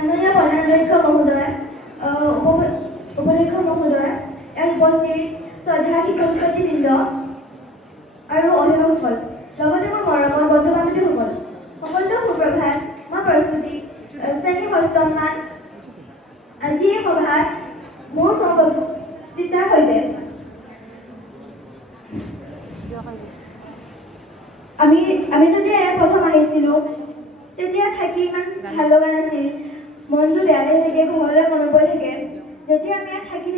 মাননীয় প্ৰধানাধ্যক্ষ মহোদয়, উপাধ্যক্ষ মহোদয়, ইয়াত উপস্থিত শ্ৰদ্ধা শিক্ষক-শিক্ষয়িত্ৰীবৃন্দ আৰু অভিভাৱকসকল, লগতে মোৰ মৰমৰ বন্ধু-বান্ধৱীসকল, সকলোকে সুপ্ৰভাত। মই প্ৰস্তুতি শ্ৰেণী ষষ্ঠমান। আজি এই সভাত মোৰ সহযোগিতাৰ সৈতে আমি যেতিয়া প্ৰথম আহিছিলোঁ তেতিয়া থাকি ইমান ভাল লগা নাছিল, মনটো বেয়া লাগি থাকে, ঘৰলৈ মনত পৰি থাকে। যেতিয়া আমি ইয়াত থাকি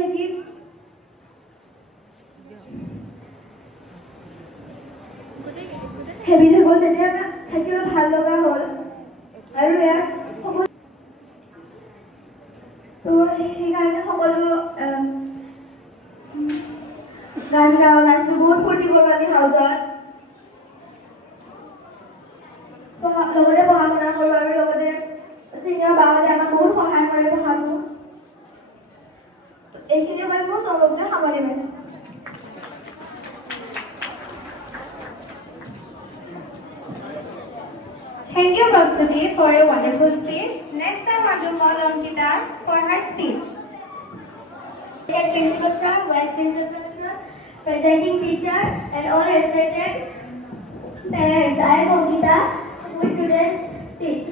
হেভি হৈ গ'ল, তেতিয়া থাকিব ভাল লগা হ'ল আৰু ইয়াত সেইকাৰণে সকলো গান গাওঁ, নাচো, বহুত ফূৰ্তি কৰোঁ আমি হাউচত। লগতে পঢ়া শুনা কৰোঁ আৰু লগতে চিনিয়ৰ বাহঁতে আমাক বহুত সহায় কৰে পঢ়াটো। এইখিনি মই মোৰ চবকে সামৰি লৈছোঁ। Thank you, Prabhuti, for a wonderful speech. Next, I want to call on Chita for her speech. Head principal sir, vice principal sir, presenting teacher, and all respected parents, I am Ankita with today's speech.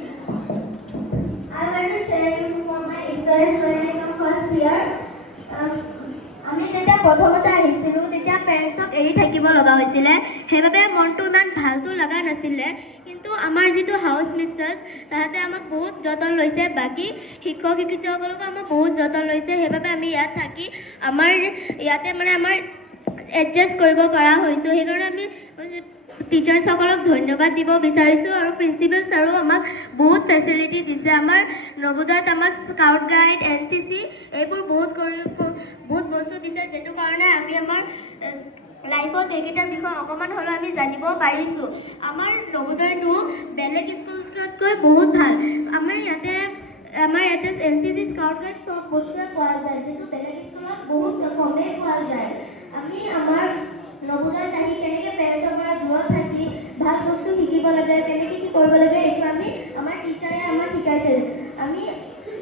I want to share you from my experience when I come first year. আমি যেতিয়া প্ৰথমতে আহিছিলোঁ তেতিয়া পেৰেণ্টছক এৰি থাকিব লগা হৈছিলে, সেইবাবে মনটো ইমান ভালটো লগা নাছিলে। কিন্তু আমাৰ যিটো হাউচ মিষ্টাৰ্ছ, তাহাঁতে আমাক বহুত যতন লৈছে, বাকী শিক্ষক শিক্ষয়িত্ৰীসকলকো আমাক বহুত যতন লৈছে। সেইবাবে আমি ইয়াত থাকি আমাৰ এডজাষ্ট কৰিব পৰা হৈছোঁ। সেইকাৰণে আমি টিচাৰ্ছসকলক ধন্যবাদ দিব বিচাৰিছোঁ। আৰু প্ৰিন্সিপাল ছাৰো আমাক বহুত ফেচিলিটি দিছে। আমাৰ নৱোদয়ত আমাক স্কাউট গাইড, NCC এইবোৰ বহুত বস্তু দিছে, যিটো কাৰণে আমি আমাৰ লাইফত এইকেইটাৰ বিষয়ে অকণমান হ'লেও আমি জানিব পাৰিছোঁ। আমাৰ নৱোদয়টো বেলেগ স্কুলতকৈ বহুত ভাল। আমাৰ ইয়াতে NCC, স্কাউট গাইড চব বস্তুৱে পোৱা যায়, যিটো বেলেগ স্কুলত বহুত কমেই পোৱা যায়। আমি আমাৰ নৱোদয়ত আহি কেনেকৈ পেৰেণ্টছৰ পৰা দূৰত থাকি ভাল বস্তু শিকিব লাগে, কেনেকৈ কি কৰিব লাগে, এইটো আমাৰ টিচাৰে আমাক শিকাইছে।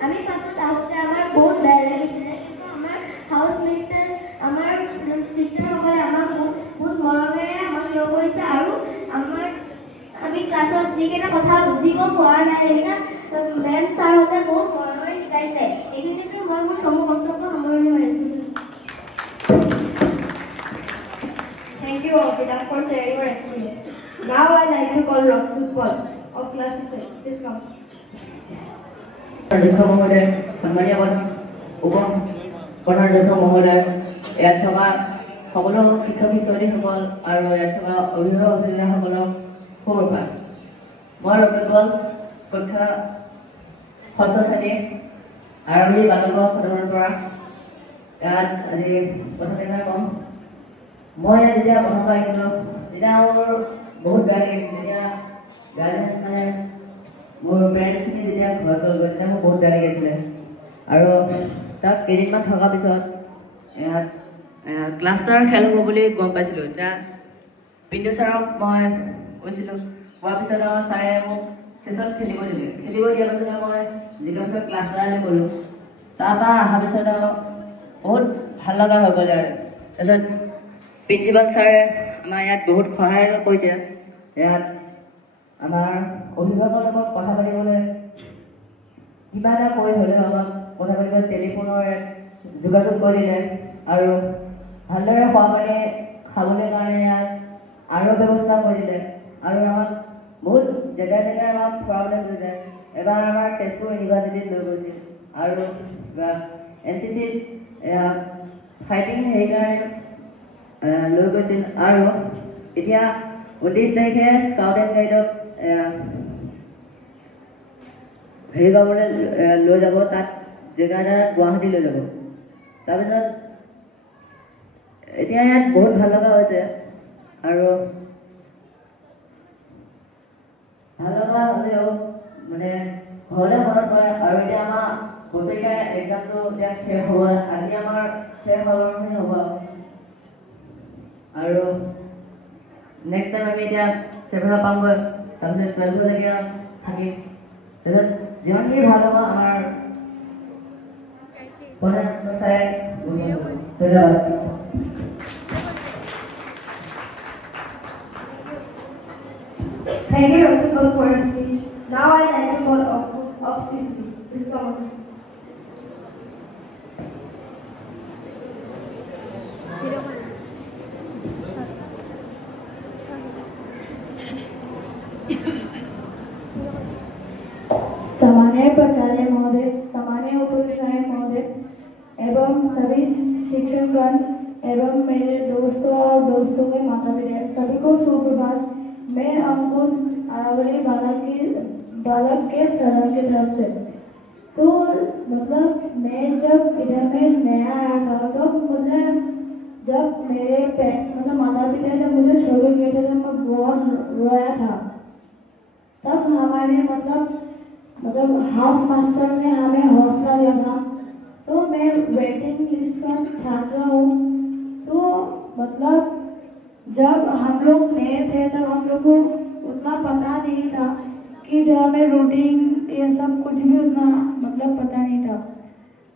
আমি পাছত আহোঁতে আমাৰ বহুত বেয়া লাগিছিলে, কিন্তু আমাৰ হাউচ মিষ্টাৰ, আমাৰ টিচাৰসকলে আমাক বহুত মৰমেৰে আমাক ইয় কৰিছে। আৰু আমি ক্লাছত যিকেইটা কথা বুজিব পৰা নাই, সেইকেইটা মেম ছাৰহঁতে বহুত মৰমেৰে শিকাইছে। এইখিনিতে মই মোৰ চমু বক্তব্য সামৰণি মাৰিছোঁ। Thank you, Ankita, for sharing your experience. Now I'd like to call Rukpal of class 6. Please come. অধ্যক্ষ মহোদয়, সন্মানীয় উপ-প্ৰধানাধ্যক্ষ মহোদয়, ইয়াত থকা সকলো শিক্ষক শিক্ষয়িত্ৰীসকল আৰু ইয়াত থকা অভিভাৱক অভিভাৱকসকলক সুপ্ৰভাত। মই ৰূপল, কক্ষা ষষ্ঠ শ্ৰেণী আৰম্ভণি বালক সদনৰ পৰা ইয়াত আজি প্ৰথমে ক'ম। মই ইয়াত যেতিয়া প্ৰথমবাৰ আহিছিলোঁ তেতিয়া মোৰ বহুত বেয়া লাগিছিল। যেতিয়া মোৰ পেৰেণ্টছখিনি যেতিয়া ঘৰত গ'ল তেতিয়া মোৰ বহুত বেয়া লাগিছিলে। আৰু তাত কেইদিনমান থকাৰ পিছত ইয়াত ক্লাষ্টাৰ খেল হ'ব বুলি গম পাইছিলোঁ। এতিয়া পিণ্টু ছাৰক মই কৈছিলোঁ, কোৱাৰ পিছত ছাৰে মোক চেছত খেলিব দিলে। খেলিব দিয়াৰ পিছত মই জিকাৰ পিছত ক্লাষ্টাৰলৈ গ'লোঁ। তাৰপৰা অহাৰ পিছত বহুত ভাল লগা হৈ গ'ল। তাৰপিছত প্ৰিন্সিপাল ছাৰে আমাৰ ইয়াত বহুত সহায় কৰিছে। ইয়াত আমাৰ অভিভাৱকৰ লগত কথা পাতিবলৈ কিবা এটা কৈ হ'লেও আমাক কথা পাতিবলৈ টেলিফোনৰ যোগাযোগ কৰিলে। আৰু ভালদৰে খোৱা পানী খাবলৈ কাৰণে ইয়াত আৰু ব্যৱস্থা কৰি দিলে। আৰু আমাক বহুত জেগাই আমাক ফুৰাবলৈ লৈ যায়। এবাৰ আমাৰ তেজপুৰ ইউনিভাৰ্চিটিত লৈ গৈছিল আৰু NCCত ফাইটিং সেইকাৰণে লৈ গৈছিল। আৰু এতিয়া 29 তাৰিখে স্কাউট এণ্ড গাইডক হেৰি গাবলৈ লৈ যাব, তাত জেগা এটা গুৱাহাটী লৈ যাব। তাৰপিছত এতিয়া ইয়াত বহুত ভাল লগা হৈছে আৰু ভাল লগা হ'লেও মানে ঘৰলৈ মনত পৰে। আৰু এতিয়া আমাৰ বছৰীয়া এক্সামটো এতিয়া শেষ হ'ব, আজি আমাৰ শেষ সমাৰোহখিনি হ'ব। আৰু নেক্সট টাইম আমি এতিয়া 7 পামগৈ, তাৰপিছত 12লৈকে থাকিম। যিমানখিনি ভাল হ'ব আমাৰ প্ৰধান চাই ধন্যবাদ। Thank you, Dr. for your speech. Now I'd like to call off CC. Please come on. सामान्य प्राचार्य महोदय, सामान्य उपविधायक महोदय एवं सभी शिक्षकगण एवं मेरे दोस्तों और दोस्तों के माता पिता सभी को सुप्रभात। मैं अंकुश अरावली बालक के सरल की तरफ से। तो मतलब मैं जब इधर में नया आया था तो मुझे जब मेरे मतलब माता पिता जब मुझे छोड़ के गए थे तो मैं बहुत रोया था। तब हमारे मतलब हाउस मास्टर ने हमें हौसला दिया था। तो मैं वेटिंग लिस्ट का छात्रा हूँ। तो मतलब जब हम लोग नए थे तब हम लोग को उतना पता नहीं था कि जब हमें रूटीन ये सब कुछ भी उतना मतलब पता नहीं था।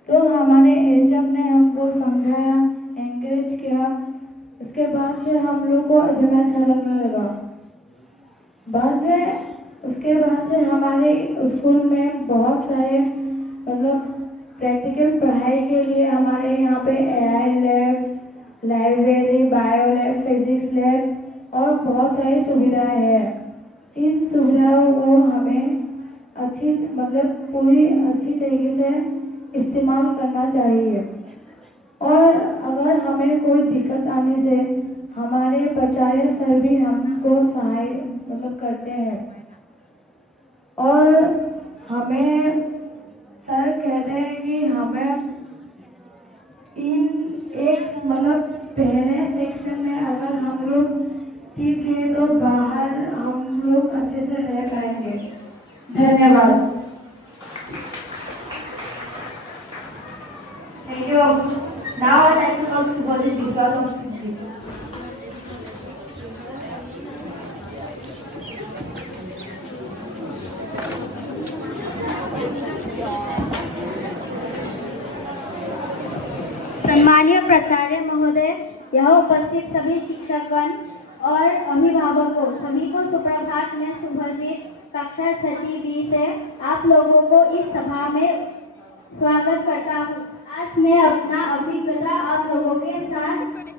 तो हमारे एचएम ने हमको समझाया, एंकरेज किया। उसके बाद से हम लोग को इतना अच्छा लगने लगा। उसके बाद से हमारे स्कूल में बहुत सारे मतलब प्रैक्टिकल पढ़ाई के लिए हमारे यहाँ पे AI lab, library, bio lab, physics lab और बहुत सारी सुविधाएं हैं। इन सुविधाओं को हमें पूरी अच्छी तरीके से इस्तेमाल करना चाहिए। और अगर हमें कोई दिक्कत आने से हमारे प्राचार्य सर भी हमको सहाय करते हैं। और हमें सर कहते हैं कि हमें इन एक पहले सेक्शन में अगर हम लोग ठीक है तो बाहर हम लोग अच्छे से रह पाएंगे। धन्यवाद। Thank you. Now I'd like to come to the speaker of speech. सम्मानीय प्राचार्य महोदय, यहाँ उपस्थित सभी शिक्षकगण और अभिभावकों सभी को सुप्रभात। मैं सुभजीत कक्षा 6वीं B से आप लोगों को इस सभा में स्वागत करता हूँ। आज मैं अपना अभिज्ञता आप लोगों के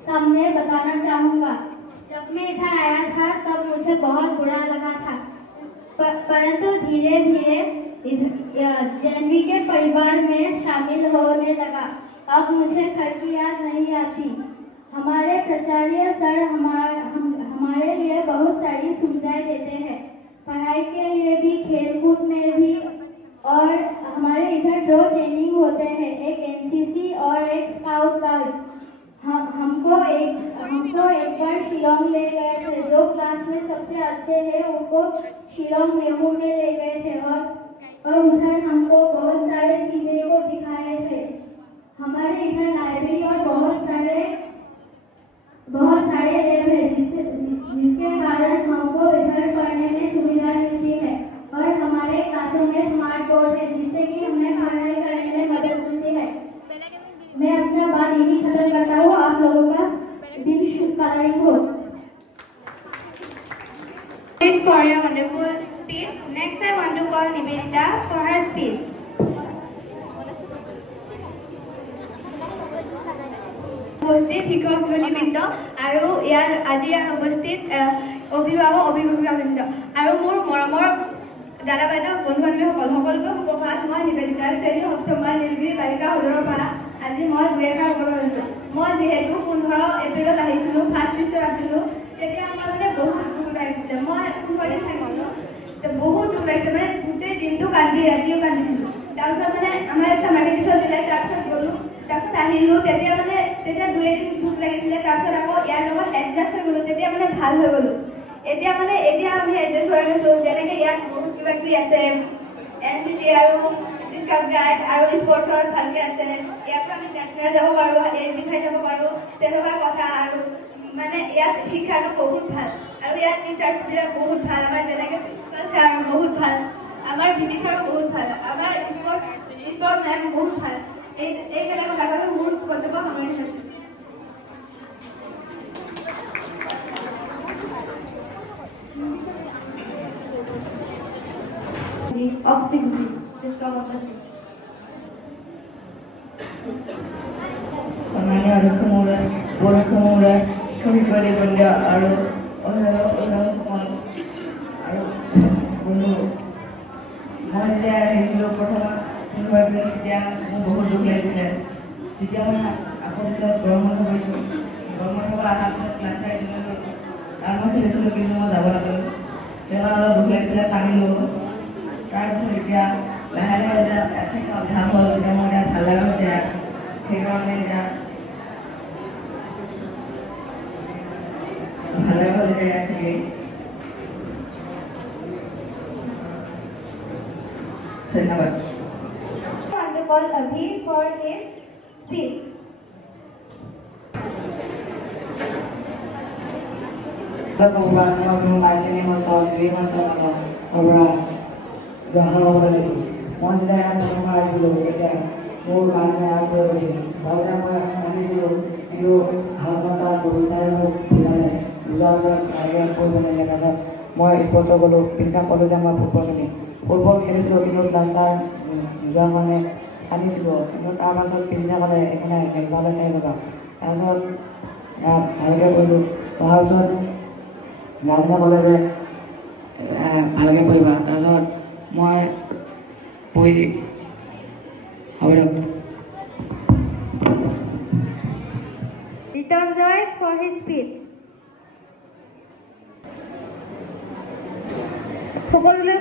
सामने बताना चाहूँगा। जब मैं इधर आया था तब मुझे बहुत बुरा लगा था, परंतु धीरे धीरे जनवी के परिवार में शामिल होने लगा। अब मुझे घर की याद नहीं आती। हमारे प्राचार्य सर हमारे लिए बहुत सारी सुविधाएं देते हैं, पढ़ाई के लिए भी, खेलकूद में भी। और हमारे इधर 2 ट्रेनिंग होते हैं, एक NCC और एक स्काउट गाइड। हमको एक बार शिलोंग ले गए थे। जो क्लास में सबसे अच्छे हैं उनको शिलोंग लेहू में ले गए थे और उधर हमको बहुत सारे चीजें को दिखाए थे। हमारे इधर लाइब्रेरी और बहुत सारे लैब है जिसके कारण हमको इधर पढ़ने में सुविधा मिलती है। और हमारे क्लासों में स्मार्ट बोर्ड है जिससे कि हमें पढ़ाई करने में मदद मिलती है। मैं अपना बात यही खत्म करता हूँ। आप लोगों का दिन शुभकामनाएं हो। For your wonderful speech. Next, I want to call Nivedita for her speech. উপস্থিত শিক্ষক বৃন্দ আৰু আজি উপস্থিত অভিভাৱক অভিভাৱিকাবৃন্দ আৰু মোৰ মৰমৰ দাদা বাইদেউ বন্ধু বান্ধৱীসকল সকলোকে সুপ্ৰভাত। মই নিবেদিতা শ্ৰেণী 8ম নীলগিৰি বালিকা সদনৰ পৰা আজি মই 2 এষাৰ ক'ব লৈছোঁ। মই যিহেতু 15 এপ্ৰিলত আহিছিলোঁ, ফাৰ্ষ্ট লিষ্টত আছিলোঁ, তেতিয়া আমাৰ বহুত দুখ লাগিছিলে। মই 15 দিন থাকিলোঁ, বহুত দুখ লাগিছিলে। গোটেই দিনটো কান্দি ৰাতিও কান্দিছিলোঁ। তাৰপিছত আমাৰ এটা মাটিৰ পিছত দিলে, তাৰপিছত গ'লোঁ, তাৰপিছত আহিলোঁ। তেতিয়া 2 এদিন দুখ লাগিছিলে। তাৰপিছত আকৌ ইয়াৰ লগত এডজাষ্ট হৈ গ'লোঁ, তেতিয়া ভাল হৈ গ'লোঁ। এতিয়া আমি এডজাষ্ট হৈ গৈছোঁ। যেনেকৈ ইয়াত বহুত কিবা কিবি আছে, NCC আৰু স্কাউট গাইড আৰু স্পৰ্টছত ভালকৈ আছে। ইয়াৰ পৰা আমি নেশ্যনেল যাব পাৰোঁ, বিষয়ে যাব পাৰোঁ, তেনেকুৱা কথা। আৰু ইয়াত শিক্ষাটো বহুত ভাল আৰু ইয়াত টিচাৰ্ছবিলাক বহুত ভাল। আমাৰ যেনেকৈ প্ৰিন্সিপাল ছাৰ বহুত ভাল। আমাৰ আমাৰ বিনি ছাৰো বহুত ভাল, আমাৰ স্পৰ্ট মেম বহুত ভাল। এইবিলাক কথা মোৰ কৰ্তব্য সামৰিছোঁ। Of 60, just come on the stage. Samaria Rasamura, Borasamura, Kamipari Banda, Aro, Onakumar, Aro, Bunu, Nanda, Hilo Potama, India, Mubu Later, Sijama, Apostle, Brahma, Brahma, Class, I'm looking at the there are Bukla Tamil. তাৰপিছত এতিয়া লাহে লাহে অভ্যাস হ'ল, এতিয়া মই এতিয়া ভাল লগা হৈছে সেইকাৰণে এতিয়া ভাল লগা হ'ল এতিয়া ইয়াত থাকি। ধন্যবাদ। To call Abhi for his speech. One day I was on my video again. More than I have already. However, I need you have not to retire without I am putting another more protocol, pick up all the Jama property. Football is looking at Lanta, Germany, and it's go. Not Amazon Pinjama, and Valentine. As well, I get to Housen, Nana Valere, Alabama, as well. My poetic. However, Return Joy for his speech. সকলোৱে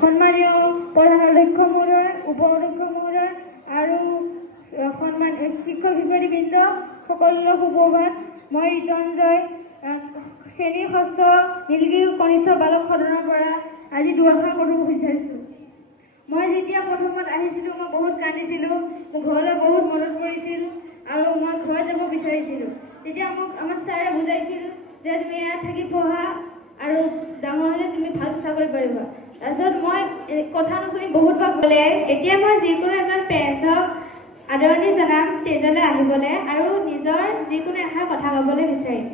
সন্মানীয় প্ৰধান অধ্যক্ষ মহোদয়, উপ অধ্যক্ষ মহোদয় আৰু সন্মান শিক্ষক শিক্ষয়িত্ৰীবৃন্দ সকলোলৈ সুপ্ৰভাত। মই ৰিটাৰ্ণ জয় শ্ৰেণী ষষ্ঠ নীলগিৰি কনিষ্ঠ বালক সদনৰ পৰা আজি দুআষাৰ ক'ব বিচাৰিছোঁ। মই যেতিয়া প্ৰথমত আহিছিলোঁ মই বহুত কান্দিছিলোঁ, মোৰ ঘৰলৈ বহুত মনত পৰিছিল আৰু মই ঘৰত যাব বিচাৰিছিলোঁ। তেতিয়া মোক আমাৰ ছাৰে বুজাইছিল যে তুমি ইয়াত থাকি পঢ়া আৰু ডাঙৰ হ'লে তুমি ভাল চাকৰি পাৰিবা। তাৰপিছত মই কথা নুশুনি বহুতবাৰ ক'লে এতিয়া মই যিকোনো এজন পেৰেণ্টছক আদৰণি জনাম ষ্টেজলৈ আহিবলৈ আৰু নিজৰ যিকোনো এষাৰ কথা ক'বলৈ বিচাৰিম।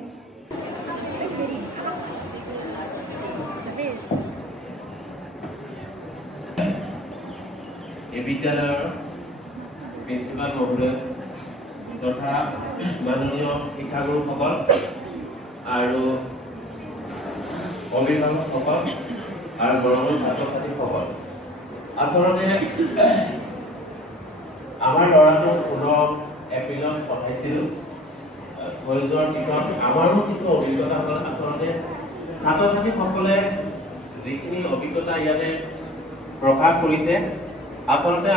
এই বিদ্যালয়ৰ প্ৰিন্সিপাল মহোদয় তথা মাননীয় শিক্ষাগুৰুসকল আৰু অভিভাৱকসকল আৰু মৰমৰ ছাত্ৰ ছাত্ৰীসকল, আচলতে আমাৰ ল'ৰাটো 15 এপ্ৰিলত পঠাইছিলোঁ। হৈ যোৱাৰ পিছত আমাৰো কিছু অভিজ্ঞতা হ'ল। আচলতে ছাত্ৰ ছাত্ৰীসকলে যিখিনি অভিজ্ঞতা ইয়াতে প্ৰকাশ কৰিছে, আচলতে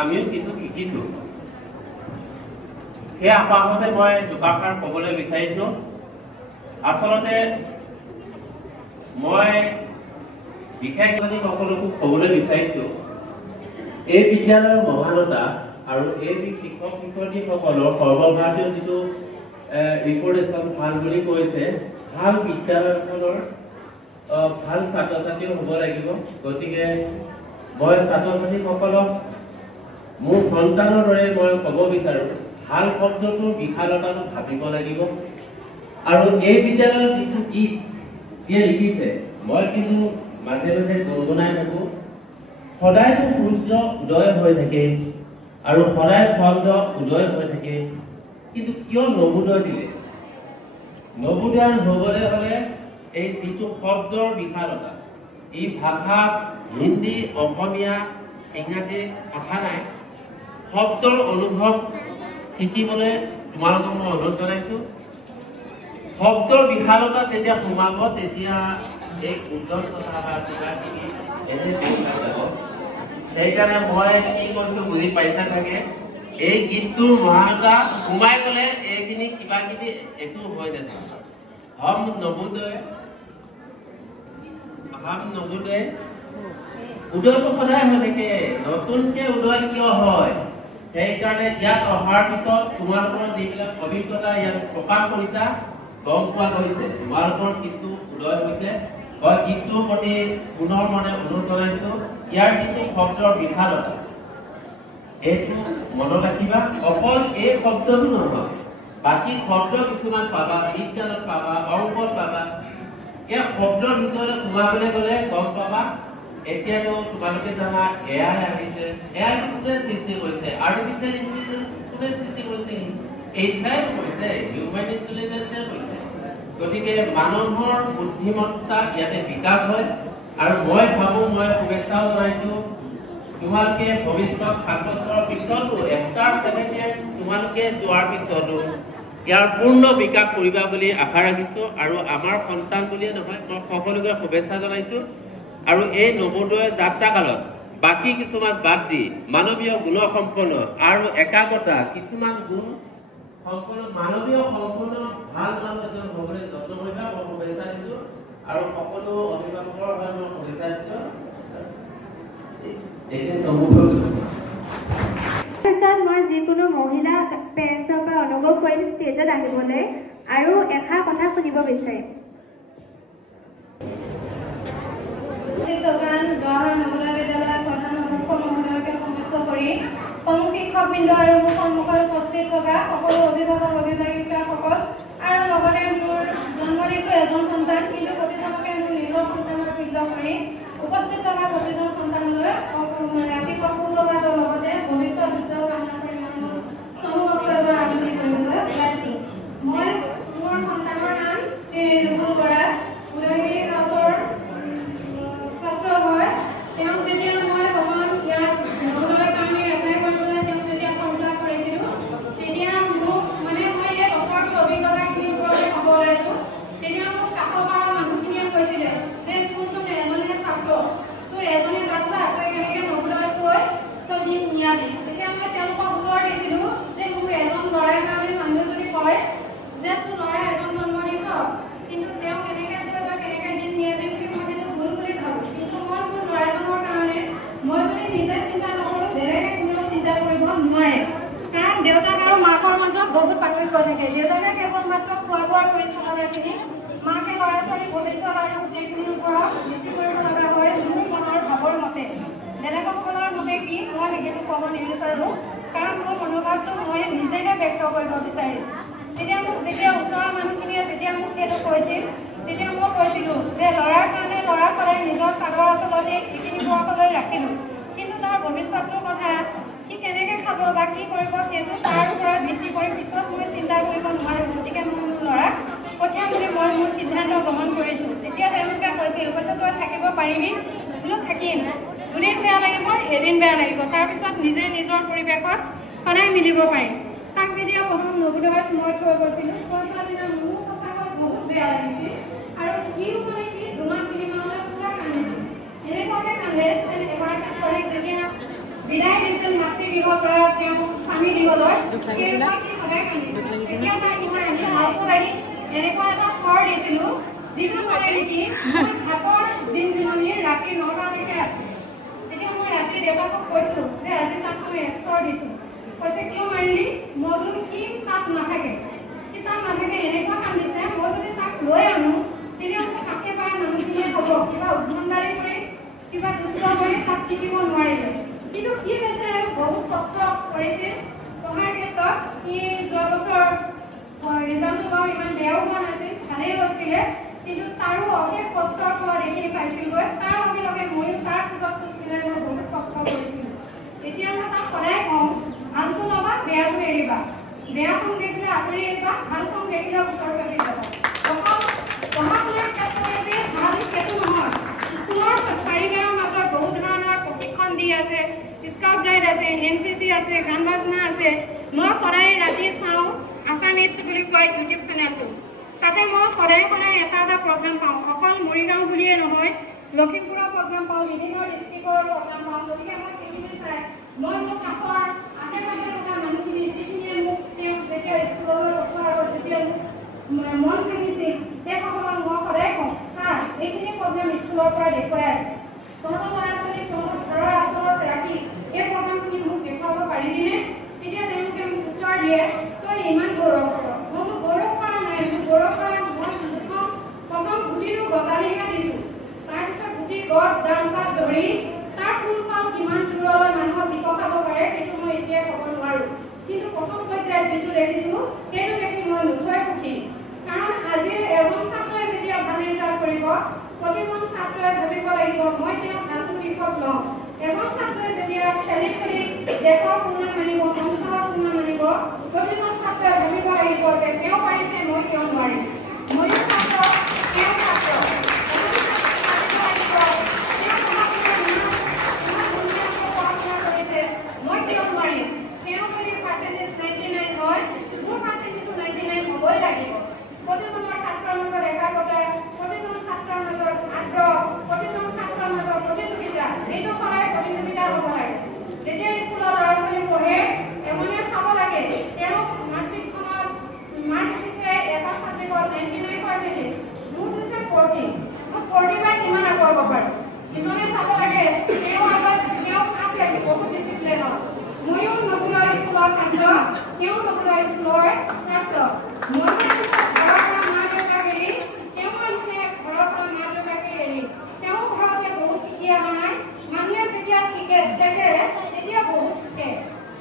আমিও কিছু শিকিছোঁ। সেই আপাহতে মই দুআষাৰ ক'বলৈ বিচাৰিছোঁ। আচলতে মই বিশেষ সকলোকো ক'বলৈ বিচাৰিছোঁ, এই বিদ্যালয়ৰ মহানতা আৰু এই শিক্ষক শিক্ষয়িত্ৰীসকলৰ সৰ্বভাৰতীয় যিটো ৰিপৰ্টেশ্যন ভাল বুলি কৈছে, ভাল বিদ্যালয়খনৰ ভাল ছাত্ৰ ছাত্ৰীও হ'ব লাগিব। গতিকে মই ছাত্ৰ ছাত্ৰীসকলক মোৰ সন্তানৰ দৰে মই ক'ব বিচাৰোঁ, ভাল শব্দটোৰ বিশালতাটো ভাবিব লাগিব। আৰু এই বিদ্যালয়ৰ যিটো গীত যিয়ে লিখিছে, মই কিন্তু মাজে মাজে গুণগুণাই থাকোঁ, সদায়তো সূৰ্য উদয় হৈ থাকে আৰু সদায় চন্দ্ৰ উদয় হৈ থাকে, কিন্তু কিয় নবোদয় দিলে? নবোদয় হ'বলৈ হ'লে এই যিটো শব্দৰ বিশালতা, এই ভাষা হিন্দী, অসমীয়া, ইংৰাজী ভাষা নাই, শব্দৰ অনুভৱ শিকিবলৈ তোমালোকক মই অনুৰোধ জনাইছোঁ। শব্দৰ বিশালতা যেতিয়া সোমাব, তেতিয়া এই উদ্যম কথা বা কিবা কিবি এনে দেখা যাব। সেইকাৰণে মই কি কৈছোঁ বুজি পাইছা থাকে, এই গীতটোৰ মহানতা সোমাই গ'লে এইখিনি কিবা কিবি একো হৈ নাযায়। হম নবোদয়, উদয়টো সদায় হৈ থাকে, নতুনকে উদয় কিয় হয়? সেইকাৰণে ইয়াত অহাৰ পিছত তোমালোকৰ যিবিলাক অভিজ্ঞতা ইয়াত প্ৰকাশ কৰিছা, গম পোৱা গৈছে, তোমালোকৰ কিছু উদয় হৈছে। মই গীতটোৰ প্ৰতি পুনৰ অনুৰোধ জনাইছোঁ। ইয়াৰ যিটো শব্দৰ বিশালতা এইটো মনত ৰাখিবা অকল এই শব্দটো নহয় বাকি শব্দ কিছুমান পাবা বিজ্ঞানত পাবা অংকত পাবা এই শব্দৰ ভিতৰত সোমাবলৈ গ'লে গম পাবা এতিয়াতো তোমালোকে জানা এআই আহিছে এআই কোনে সৃষ্টি কৰিছে আৰ্টিফিচিয়েল ইন্টেলিজেন্স কোনে সৃষ্টি কৰিছে এইচাই কৰিছে হিউম্যান ইন্টেলিজেন্সে কৰিছে গতিকে মানুহৰ বুদ্ধিমত্তা ইয়াতে বিকাশ হয় আৰু মই ভাবো মই শুভেচ্ছাও জনাইছো তোমালোকে ভৱিষ্যত 7 বছৰৰ পিছতো এফটাৰ 7 ইয়াৰ্ছ তোমালোকে যোৱাৰ পিছতো ইয়াৰ পূৰ্ণ বিকাশ কৰিবা বুলি আশা ৰাখিছো আৰু আমাৰ সন্তান বুলিয়ে নহয় মই সকলোকে শুভেচ্ছা জনাইছো আৰু এই নৱোদয় যাত্ৰা কালত বাকি কিছুমান বাদ দি মানৱীয় গুণসম্পন্ন আৰু একাগ্ৰতা কিছুমান গুণ সম্পূৰ্ণ মানৱীয় সম্পূৰ্ণ ভাল মানুহ এজন হ'বলৈ যত্ন কৰিবা মই শুভেচ্ছা দিছো আৰু সকলো অভিভাৱকৰ হৈ মই শুভেচ্ছা দিছো মই যিকোনো মহিলা পেৰেণ্টছৰ পৰা অনুভৱ কৰিম ষ্টেজত আহিবলৈ আৰু এষাৰ কথা শুনিব বিচাৰিম নৱোদয় বিদ্যালয়ৰ প্ৰধান অধ্যক্ষ মহোদয়কে সন্তুষ্ট কৰি সমূহ শিক্ষকবৃন্দ আৰু মোৰ সন্মুখত উপস্থিত থকা সকলো অভিভাৱক অভিভাৱিকাসকল আৰু লগতে মোৰ জন্ম দিছো এজন সন্তান কিন্তু প্ৰতিজনকে মোৰ নিজৰ সন্তানৰ বৃদ্ধ কৰি উপস্থিত থকা প্ৰতিজন সন্তানলৈ ৰাতিপুৱা সুপ্ৰভাতৰ লগতে ভৱিষ্যত উজ্জ্বল কামনা কৰি মই চমু বক্তব্য আৰম্ভ কৰিবলৈ ওলাইছো মই মোৰ সন্তানৰ নাম শ্ৰী ৰুবুল বৰা উদয়গিৰি হাউচৰ ছাত্ৰ হয় তেওঁক যেতিয়া মই প্ৰথম ইয়াত নৱোদয়ৰ কাৰণে এপ্লাই কৰিবলৈ তেওঁক যেতিয়া ফৰ্ম ফিল আপ কৰিছিলোঁ তেতিয়া মোক মানে মই এই বছৰটোৰ অভিজ্ঞতাখিনিৰ ওপৰতে ক'ব ওলাইছোঁ তেতিয়া মোক কাষৰ পাৰৰ মানুহখিনিয়ে কৈছিলে যে তোৰচোন এজনে ছাত্ৰ তোৰ এজনে বাচ্চা তই কেনেকৈ নৱোদয়ত গৈ তই দিন নিয়াবি তেতিয়া মই তেওঁলোকক উত্তৰ দিছিলোঁ যে মোৰ এজন ল'ৰাৰ কাৰণে মানুহে যদি কয় যে তোৰ ল'ৰা এজন জন্ম দিছ কিন্তু তেওঁ কেনেকৈ গৈ তই কেনেকৈ দিন নিয়াবি বুলি মই সেইটো ভুল বুলি ভাবোঁ কিন্তু মই মোৰ ল'ৰাজনৰ কাৰণে মই যদি নিজে চিন্তা নকৰোঁ বেলেগে কোনেও চিন্তা কৰিব নোৱাৰে কাৰণ দেউতাক আৰু মাকৰ মাজত বহুত পাৰ্থক্য থাকে দেউতাকে কেৱল মাত্ৰ খোৱা বোৱাৰ পৰিচালনাখিনি মাকে ল'ৰা ছোৱালী ভৱিষ্যত আৰু গোটেইখিনিৰ ওপৰত ভিত্তি কৰিব লগা হয় মোৰ মনৰ ভাৱৰ মতে বেলেগসকলৰ মতে কি মই সেইটো ক'ব নিবিচাৰোঁ কাৰণ মোৰ মনোভাৱটো মই নিজেহে ব্যক্ত কৰিব বিচাৰিম তেতিয়া মোক যেতিয়া ওচৰৰ মানুহখিনিয়ে যেতিয়া মোক সেইটো কৈছিল তেতিয়া মই কৈছিলোঁ যে ল'ৰাৰ কাৰণে ল'ৰা সদায় নিজৰ চাদৰ আচলতে এইখিনি বয়সলৈ ৰাখিলোঁ কিন্তু তাৰ ভৱিষ্যতৰ কথা সি কেনেকৈ খাব বা কি কৰিব সেইটো তাৰ ওপৰত ভিত্তি কৰি পিছত মই চিন্তা কৰিব নোৱাৰোঁ গতিকে মই মোৰ ল'ৰাক পঠিয়াম বুলি মই মোৰ সিদ্ধান্ত গ্ৰহণ কৰিছোঁ তেতিয়া তেওঁলোকে কৈছিল কৈছে তই থাকিব পাৰিবি বোলো থাকিম দুদিন বেয়া লাগিব এদিন বেয়া লাগিব তাৰপিছত নিজে নিজৰ পৰিৱেশত সদায় মিলিব পাৰিম তাক যেতিয়া প্ৰথম নৱোদয়ত মই থৈ গৈছিলোঁ থৈ যোৱা দিনা মোৰ সঁচাকৈ বহুত বেয়া লাগিছিল আৰু কি মানে কি 2-3 মাহলৈ পুৰা কান্দিছিল এনেকুৱাকৈ কান্দে যেন এগৰাকী ছোৱালীক যেতিয়া বিদায় দিছিল মাতৃগৃহৰ পৰা তেওঁ স্বামী দিবলৈ সদায় কান্দিছিল তেতিয়া তাইক মই এনেকুৱা এটা স্বৰ দিছিলোঁ যিটো মানে নেকি ভাতৰ দিনজনী ৰাতি 9টালৈকে আছিল তেতিয়া মই ৰাতি দেউতাকক কৈছোঁ যে আজি তাক মই স্বৰ দিছোঁ কৈছে কিয় মাৰিলি মই বোলো কি তাত নাথাকে সি তাত নাথাকে এনেকুৱা কান্দিছে মই যদি তাক লৈ আনো তেতিয়া মোক কাষে পাই মানুহখিনিয়ে ক'ব কিবা উদ্ভণ্ডালি কৰি কিবা দুষ্ট কৰি তাত শিকিব নোৱাৰিলে কিন্তু সি বেচে বহুত কষ্ট কৰিছিল পঢ়াৰ ক্ষেত্ৰত সি যোৱা বছৰ ৰিজাল্টটো বাৰু ইমান বেয়াও হোৱা নাছিল ভালেই হৈছিলে কিন্তু তাৰো অশেষ কষ্টৰ ফলত এইখিনি পাইছিলগৈ তাৰ লগে লগে ময়ো তাৰ পিছত মিলাই মই বহুত কষ্ট কৰিছিলোঁ এতিয়া মই তাক সদায় কওঁ ভালটো ল'বা বেয়াটো এৰিবা বেয়া ফোন দেখিলে আঁতৰি এৰিবা ভাল ফোন দেখিলে ওচৰ কৰি যাবা পঢ়া শুনাৰ ক্ষেত্ৰত যে ভাল সেইটো নহয় স্কুলৰ চাৰিবেৰৰ মাজত বহুত ধৰণৰ প্ৰশিক্ষণ দি আছে স্কাউট গাইড আছে NCC আছে গান বাজনা আছে মই সদায় ৰাতি চাওঁ আছামিজ বুলি কয় ইউটিউব চেনেলটো তাতে মই সদায় এটা প্ৰগ্ৰাম পাওঁ অকল মৰিগাঁও বুলিয়ে নহয় লখিমপুৰৰ প্ৰগ্ৰাম পাওঁ বিভিন্ন ডিষ্ট্ৰিক্টৰ প্ৰগ্ৰাম পাওঁ গতিকে মই সেইখিনি চাই মই মোৰ কাষৰ আশে পাশে থকা মানুহখিনি যিখিনিয়ে মোক তেওঁ যেতিয়া স্কুললৈ পঠোৱাৰ আগত যেতিয়া মোক মন ভাঙিছিল সেইসকলক মই সদায় কওঁ ছাৰ এইখিনি প্ৰগ্ৰাম স্কুলৰ পৰা দেখুৱাই আছে তহঁতৰ ল'ৰা ছোৱালীক তহঁতৰ ঘৰৰ আচলত ৰাখি এই প্ৰগ্ৰামখিনি মোক দেখুৱাব পাৰিবিনে তেতিয়া তেওঁলোকে মোক উত্তৰ দিয়ে তই ইমান গৌৰৱ কৰ মই মোক গৌৰৱ কৰা নাই গৌৰৱ কৰা মই প্ৰথম গুটিটো গজালিহে দিছোঁ তাৰপিছত গুটি গছ ডাল পাত ধৰি তাৰ দেশখনে দেশৰ সুনাম মানিব, অঞ্চলৰ সুনাম মানিব। প্ৰতিজন ছাত্ৰই ভাবিব লাগিব যে তেওঁ পাৰিছে, মই কিয় নোৱাৰিম। ময়ো ছাত্ৰ, তেওঁ ছাত্ৰ। মই কিয় নোৱাৰিম। তেওঁ যদি পাৰ্চেণ্টেজ 99 হয়, মোৰ পাৰ্চেণ্টেজো 99 হ'বই লাগিব। প্ৰতিজনৰ ছাত্ৰৰ মাজত একাগ্ৰতা, প্ৰতিজন ছাত্ৰৰ মাজত আগ্ৰহ, প্ৰতিজন ছাত্ৰৰ মাজত প্ৰতিযোগিতা, এইটো সদায় প্ৰতিযোগিতা হ'ব লাগে। যেতিয়া স্কুলৰ ল'ৰা ছোৱালী পঢ়ে, এমনে চাব লাগে তেওঁ মাৰ্কশ্বিটখনত মাৰ্ক উঠিছে এটা ছাবজেক্টত 99%, মোৰ হৈছে 40, মই 40 বাৰ কিমান আগুৱাব পাৰোঁ। ইজনে চাব লাগে তেওঁ আগত তেওঁ আছে বহুত ডিচিপ্লিনত। ময়ো নতুন স্কুলৰ ছাত্ৰ, তেওঁ নতুন স্কুলৰ ছাত্ৰ। ময়ো ঘৰৰ পৰা মা দেউতাক এৰি, তেওঁ আহিছে ঘৰৰ পৰা মা দেউতাকে এৰি। তেওঁ ঘৰতে বহুত শিকি অহা নাই। মানুহে যেতিয়া শিকে দেখে তেতিয়া বহুত শিকে।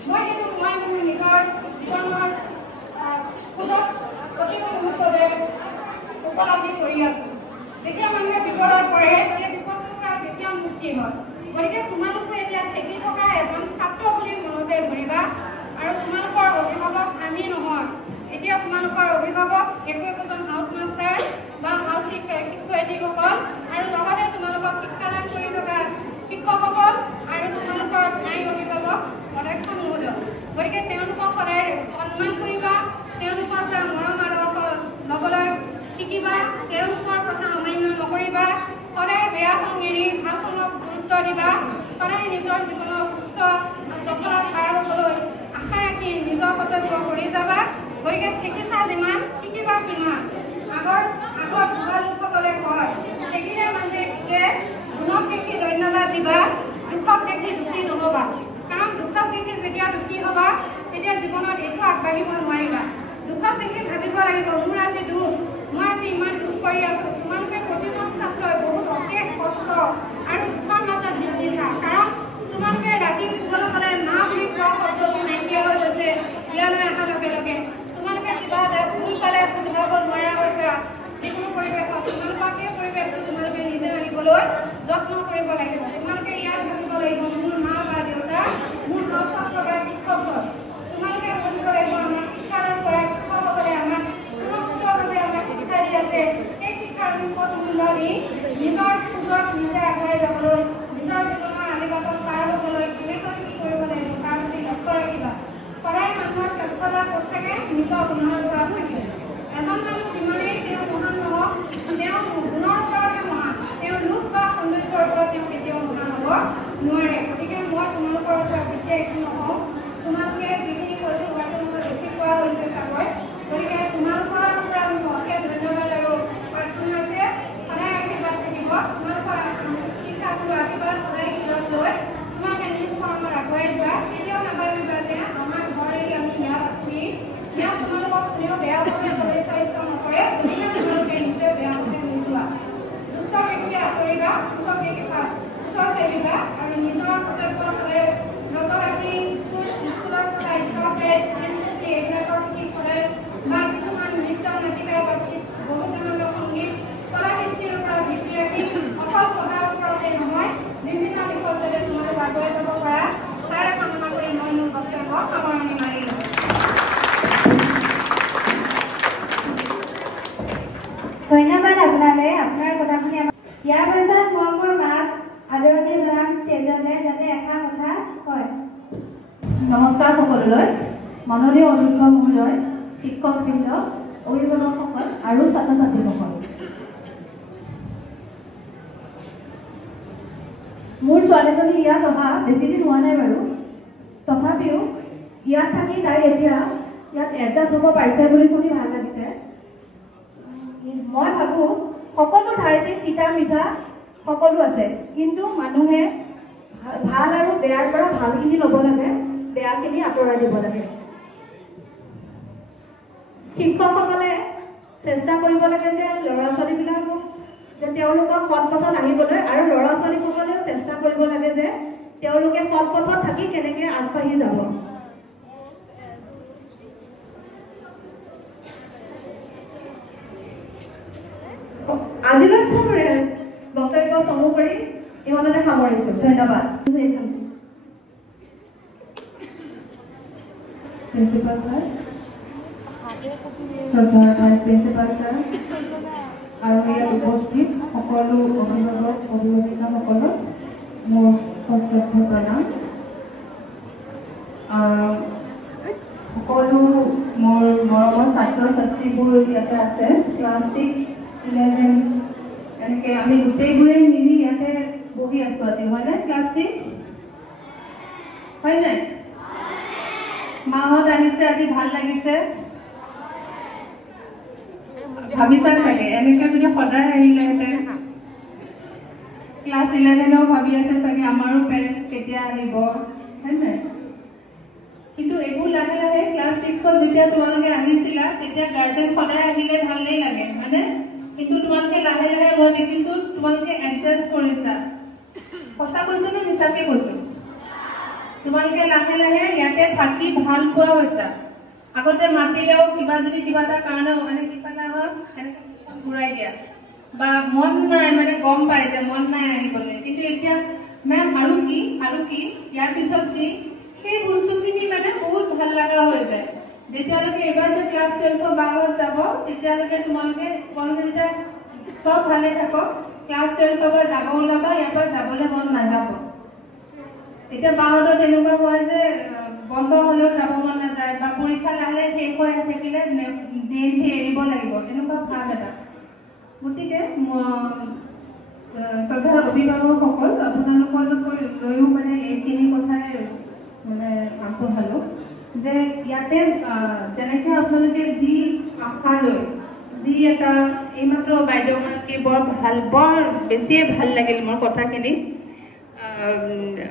মই মোৰ নিজৰ জীৱনৰ সুযোগ প্ৰতিটো মুহূৰ্ততে উপলব্ধি কৰি আছোঁ। যেতিয়া মানুহে বিপদত পৰে, তেতিয়া বিপদৰ পৰা যেতিয়া মুক্তি হয়। গতিকে তোমালোকে এতিয়া ঠেকি থকা এজন ছাত্ৰ বুলি মনতে ধৰিবা। আৰু তোমালোকৰ অভিভাৱক আমি নহয়, এতিয়া তোমালোকৰ অভিভাৱক একোজন হাউচ মাষ্টাৰ বা হাউচ শিক্ষয়িত্ৰীসকল আৰু লগতে তোমালোকক শিক্ষাদান কৰি থকা শিক্ষকসকল আৰু তোমালোকৰ ন্যায়িক অভিভাৱক অধ্যক্ষ মহোদয়। গতিকে তেওঁলোকক সদায় সন্মান কৰিবা, তেওঁলোকৰ পৰা মৰম আদৰ্শ ল'বলৈ শিকিবা, তেওঁলোকৰ কথা অমান্য নকৰিবা, সদায় বেয়া সংগ এৰি ভাল সংগক গুৰুত্ব দিবা, সদায় নিজৰ জীৱনৰ উচ্চ সফলতা পাৰ হ'বলৈ আশা ৰাখি নিজৰ কৰ্তব্য কৰি যাবা। গতিকে শিকিছা যিমান শিকিবা কিমান। আগৰ বুঢ়া লোকসকলে কয় শিকিলে মানুহে শিকে, গুণক দেখি ধন্যবাদ দিবা, দুখক দেখি দুখী নহ'বা। কাৰণ দুখক দেখি যেতিয়া দুখী হ'বা তেতিয়া জীৱনত একো আগবাঢ়িব নোৱাৰিবা। দুখক দেখি ভাবিব লাগিব মোৰ আজি দুখ, মই আজি ইমান দুখ কৰি আছোঁ। তোমালোকে প্ৰতিজন ছাত্ৰই বহুত অশেষ কষ্ট আৰু দুখৰ মাজত জিলিছা। কাৰণ তোমালোকে ৰাতি শুবলৈ গ'লে মা বুলি কোৱা শব্দটো নাইকিয়া হৈ গৈছে ইয়ালৈ অহাৰ লগে লগে। তোমালোকে কিবা এটা সোনকালে শুধাব নোৱাৰা হৈছা। যিকোনো পৰিৱেশত তোমালোকৰ সেই পৰিৱেশটো তোমালোকে নিজে আনিবলৈ যত্ন কৰিব লাগিব। তোমালোকে ইয়াত ভাবিব লাগিব মোৰ মা বা দেউতা, মোৰ ছাত্ৰ বা শিক্ষকজন। তোমালোকে ভাবিব লাগিব আমাৰ শিক্ষাদান কৰা শিক্ষকসকলে আমাক সুৰক্ষিতভাৱে আমাক শিক্ষা দি আছে। সেই শিক্ষাৰ ওপৰত মূল্য দি নিজৰ সুযোগ নিজে আগুৱাই যাবলৈ, নিজৰ জীৱনৰ আলিবাটত পাৰ হ'বলৈ কেনেকৈ কি কৰিব লাগিব তাৰ প্ৰতি লক্ষ্য ৰাখিবা। সদায় মানুহৰ চেষ্টা ক'ত থাকে, নিজৰ গুণৰ ওপৰত থাকে। এজন মানুহ যিমানেই তেওঁ মহান নহওক, তেওঁ গুণৰ ওপৰতে মহান। তেওঁ লোক বা সৌন্দৰ্যৰ ওপৰত তেওঁ কেতিয়াও মহান হ'ব নোৱাৰে। গতিকে মই তোমালোকৰ ওচৰত বিশেষ একো নহওঁ। তোমালোকে যিখিনি কৈছোঁ হয়তো মোক বেছি কোৱা হৈছে চাগৈ। গতিকে তোমালোকৰ পৰা মোক অশেষ ধন্যবাদ আৰু প্ৰাৰ্থনা আছে। সদায় আশীৰ্বাদ থাকিব। তোমালোকৰ শিক্ষাগুৰু আশীৰ্বাদ সদায় শিৰত লৈ তোমালোকে নিজ কৰ্মত আগুৱাই যোৱা। কেতিয়াও নাভাবিবা যে আমাৰ ঘৰ এৰি আমি ইয়াত আছোঁ, ইয়াত তোমালোকক কোনেও বেয়া ভাৱে পৰিচালিত নকৰে। গতিকে তোমালোকে নিজে বেয়া ভাৱে নোযোৱা। দুষ্ট ব্যক্তিয়ে আঁতৰিবা, সুখক দেখি ওচৰত আহিবা আৰু নিজৰ কৰ্তব্য সদায় নত ৰাখি স্কুলত সদায় এইবিলাকৰ প্ৰতি সদায় বা কিছুমান নৃত্য নাটিকাৰ প্ৰতি বহুত ধৰণৰ সংগীত কলা কৃষ্টিৰ ওপৰত ভিত্তি ৰাখি অকল পঢ়াৰ ওপৰতে নহয় বিভিন্ন দিশত যাতে তোমালোক আগুৱাই যাব পাৰা তাৰে কামনা কৰি মই মোৰ বক্তব্য সামৰণি মাৰিলোঁ। ধন্যবাদ আপোনালৈ আপোনাৰ কথাখিনি। ইয়াৰ পাছত মই মোৰ মাক আদৰণি জনাম ষ্টেজলৈ যাতে এষাৰ কথা কয়। নমস্কাৰ সকলোলৈ। মাননীয় অধ্যক্ষ মহোদয়, শিক্ষকবৃন্দ, অভিভাৱকসকল আৰু ছাত্ৰ ছাত্ৰীসকল, মোৰ ছোৱালীজনী ইয়াত অহা বেছিদিন হোৱা নাই বাৰু। তথাপিও ইয়াত থাকি তাই এতিয়া ইয়াত এডজাষ্ট হ'ব পাৰিছে বুলি শুনি ভাল লাগিছে। মই ভাবোঁ সকলো ঠাইতে তিতা মিঠা সকলো আছে, কিন্তু মানুহে ভাল আৰু বেয়াৰ পৰা ভালখিনি ল'ব লাগে, বেয়াখিনি আঁতৰাই দিব লাগে। শিক্ষকসকলে চেষ্টা কৰিব লাগে যে ল'ৰা ছোৱালীবিলাকক যে তেওঁলোকৰ সৎ পথত আহিবলৈ, আৰু ল'ৰা ছোৱালীসকলেও চেষ্টা কৰিব লাগে যে তেওঁলোকে সৎ পথত থাকি কেনেকৈ আগবাঢ়ি যাব। আজিলৈ মোৰ বক্তব্য চমু কৰি ইমানতে সামৰিছোঁ। ধন্যবাদ। প্ৰিন্সিপাল ছাৰ, শ্ৰদ্ধাৰ ভাইচ প্ৰিন্সিপাল ছাৰ আৰু ইয়াত উপস্থিত সকলো অভিভাৱক অভিভাৱিকাসকলক মোৰ সশ্ৰদ্ধ প্ৰণাম। সকলো মোৰ মৰমৰ ছাত্ৰ ছাত্ৰীবোৰ ইয়াতে আছে, ক্লাছ 6, 11 এনেকৈ আমি গোটেইবোৰে মিলি ইয়াতে বহি আছোঁ আজি, হয়নে? ক্লাছ 6 হয় নাই? মাহঁত আহিছে আজি, ভাল লাগিছে। ভাবিছা চাগে এনেকৈ যদি সদায় আহিলেহেঁতেন। ক্লাছ 11ও ভাবি আছে চাগে আমাৰো পেৰেণ্টছ কেতিয়া আহিব, হয় নাই? কিন্তু এইবোৰ লাহে লাহে ক্লাছ 6ত যেতিয়া তোমালোকে আহিছিলা তেতিয়া গাৰ্জেন সদায় আহিলে ভালেই লাগে, হয়নে? কিন্তু তোমালোকে লাহে লাহে মই দেখিছোঁ তোমালোকে এডজাষ্ট কৰিছা। সঁচা কৈছোঁ নে মিছাকে কৈছোঁ? তোমালোকে লাহে লাহে ইয়াতে থাকি ভাল পোৱা হৈছা। আগতে মাতিলেও কিবা যদি কিবা এটা কাৰণে মানে কিবা এটা হয় এনেকৈ ঘূৰাই দিয়া বা মন নাই, মানে গম পায় যে মন নাই আহিবলৈ। কিন্তু এতিয়া মেম আৰু কি ইয়াৰ পিছত কি, সেই বস্তুখিনি মানে বহুত ভাল লগা হৈ যায়। যেতিয়ালৈকে এবাৰ যে ক্লাছ 12 বাৰত যাব তেতিয়ালৈকে তোমালোকে যেতিয়া চব ভালে থাকক, ক্লাছ 12 পৰা যাব ওলাবা, ইয়াৰ পৰা যাবলৈ মন নাযাব। এতিয়া বাহঁতৰ তেনেকুৱা হয় যে বন্ধ হ'লেও যাব মন নাযায় বা পৰীক্ষা লাহে শেষ হৈ থাকিলে DNC এৰিব লাগিব, তেনেকুৱা ভাৱ এটা। গতিকে শ্ৰদ্ধাৰ অভিভাৱকসকল, আপোনালোকলৈ লৈও মানে এইখিনি কথাই মানে আগবঢ়ালোঁ যে ইয়াতে যেনেকৈ আপোনালোকে যি আশা লৈ যি এটা এইমাত্ৰ বাইদেউগৰাকী বৰ বেছিয়ে ভাল লাগিল মোৰ কথাখিনি।